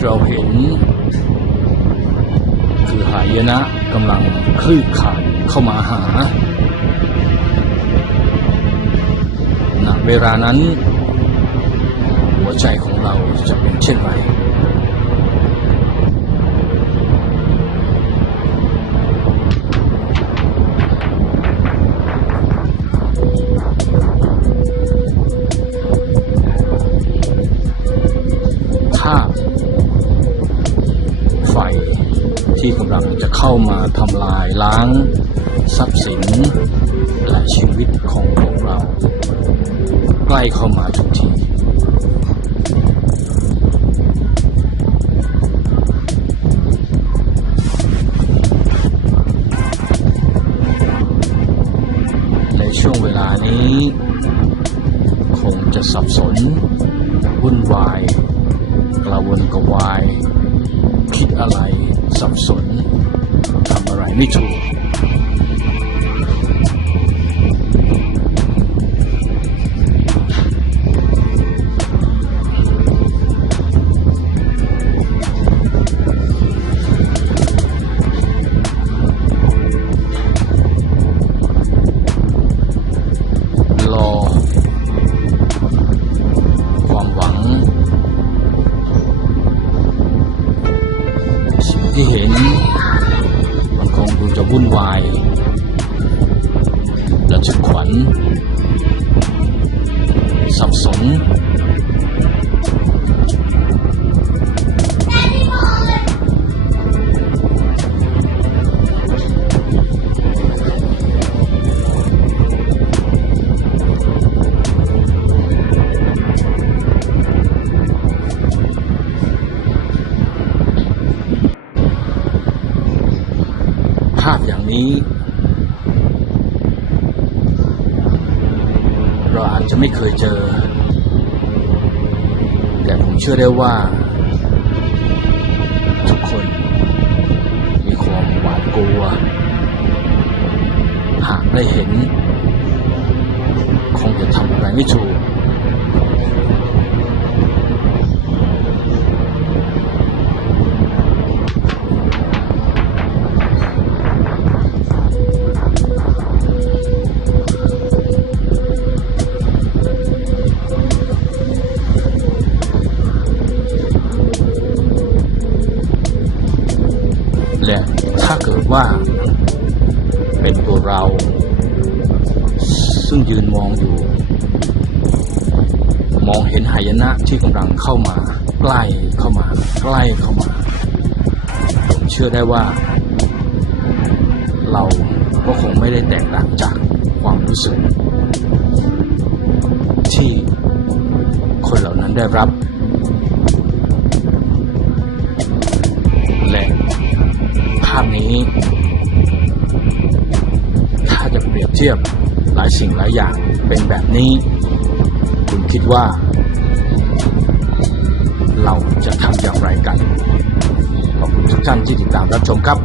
ที่เราเห็น คือหายนะกำลังคลี่คลายเข้ามาหาณเวลานั้น หัวใจของเราจะเป็นเช่นไร ไฟที่กำลังจะเข้ามาทำลายล้างทรัพย์สินและชีวิตของพวกเรา ใกล้เข้ามาทุกทีในช่วงเวลานี้ คงจะสับสนวุ่นวายกระวนกระวาย คิดอะไรสับสนทำอะไรไม่ถูก ที่เห็น มันคงดูจะวุ่นวาย และฉุกขวัญ สับสน ภาพอย่างนี้ เราอาจจะไม่เคยเจอ แต่ผมเชื่อได้ว่า ทุกคนมีความหวาดกลัว หากได้เห็น คงจะทำอะไรไม่ถูก ถ้าเกิดว่าเป็นตัวเรา ซึ่งยืนมองอยู่ มองเห็นหายนะที่กำลังเข้ามา ใกล้เข้ามา ใกล้เข้ามา ผมเชื่อได้ว่า เราก็คงไม่ได้แตกต่างจากความรู้สึก ที่คนเหล่านั้นได้รับ ภาพนี้ ถ้าจะเปรียบเทียบหลายสิ่งหลายอย่างเป็นแบบนี้ คุณคิดว่า เราจะทำอย่างไรกัน ขอบคุณทุกท่านที่ติดตามรับชมครับ